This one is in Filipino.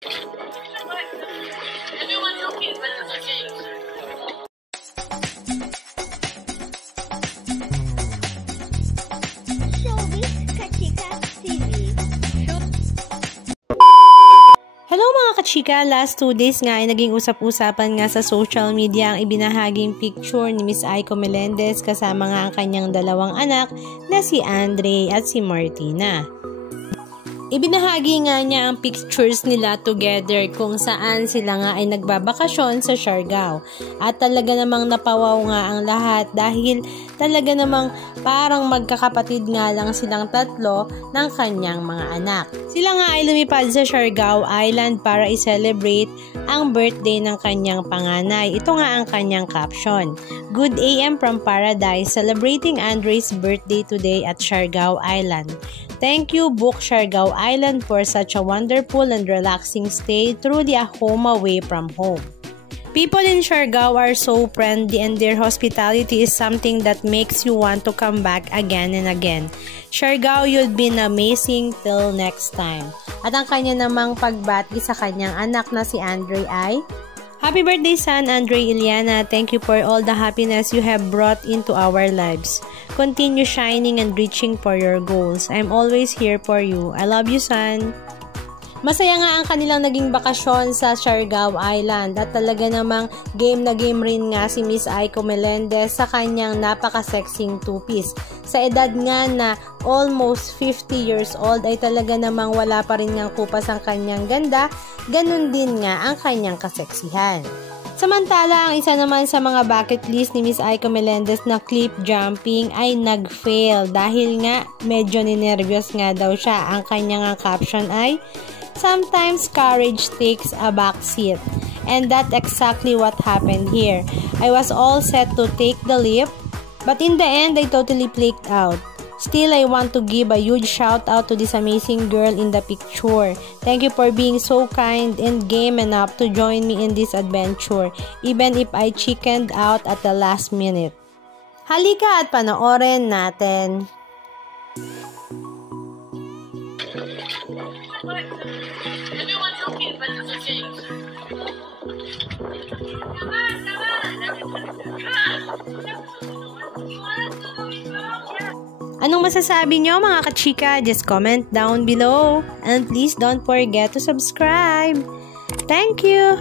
Everyone's okay, but it's okay. Hello mga kachika, last 2 days nga ay naging usap-usapan nga sa social media ang ibinahaging picture ni Miss Aiko Melendez kasama nga ang kanyang 2 anak na si Andre at si Martina. Ibinahagi nga niya ang pictures nila together kung saan sila nga ay nagbabakasyon sa Siargao. At talaga namang napawaw nga ang lahat dahil talaga namang parang magkakapatid nga lang silang 3 ng kanyang mga anak. Sila nga ay lumipad sa Siargao Island para i-celebrate ang birthday ng kanyang panganay. Ito nga ang kanyang caption. Good AM from Paradise, celebrating Andre's birthday today at Siargao Island. Thank you, Book Siargao Island, for such a wonderful and relaxing stay, truly a home away from home. People in Siargao are so friendly and their hospitality is something that makes you want to come back again and again. Siargao, you'll be amazing till next time. At ang kanya namang pagbati sa kanyang anak na si Andre ay, Happy birthday, son, Andre Iliana. Thank you for all the happiness you have brought into our lives. Continue shining and reaching for your goals. I'm always here for you. I love you, son. Masaya nga ang kanilang naging bakasyon sa Siargao Island at talaga namang game na game rin nga si Miss Aiko Melendez sa kanyang napaka-sexing 2-piece. Sa edad nga na almost 50 years old ay talaga namang wala pa rin ngang kupas ang kanyang ganda, ganun din nga ang kanyang kaseksihan. Samantala, ang isa naman sa mga bucket list ni Miss Aiko Melendez na cliff jumping ay nag-fail dahil nga medyo ninervyos nga daw siya. Ang kanyang caption ay, Sometimes courage takes a backseat, and that's exactly what happened here. I was all set to take the leap, but in the end, I totally flaked out. Still, I want to give a huge shout out to this amazing girl in the picture. Thank you for being so kind and game enough to join me in this adventure, even if I chickened out at the last minute. Halika at panoorin natin. Everyone's okay, but it's okay. Come on, come on. Anong masasabi nyo mga kachika? Just comment down below. And please don't forget to subscribe. Thank you!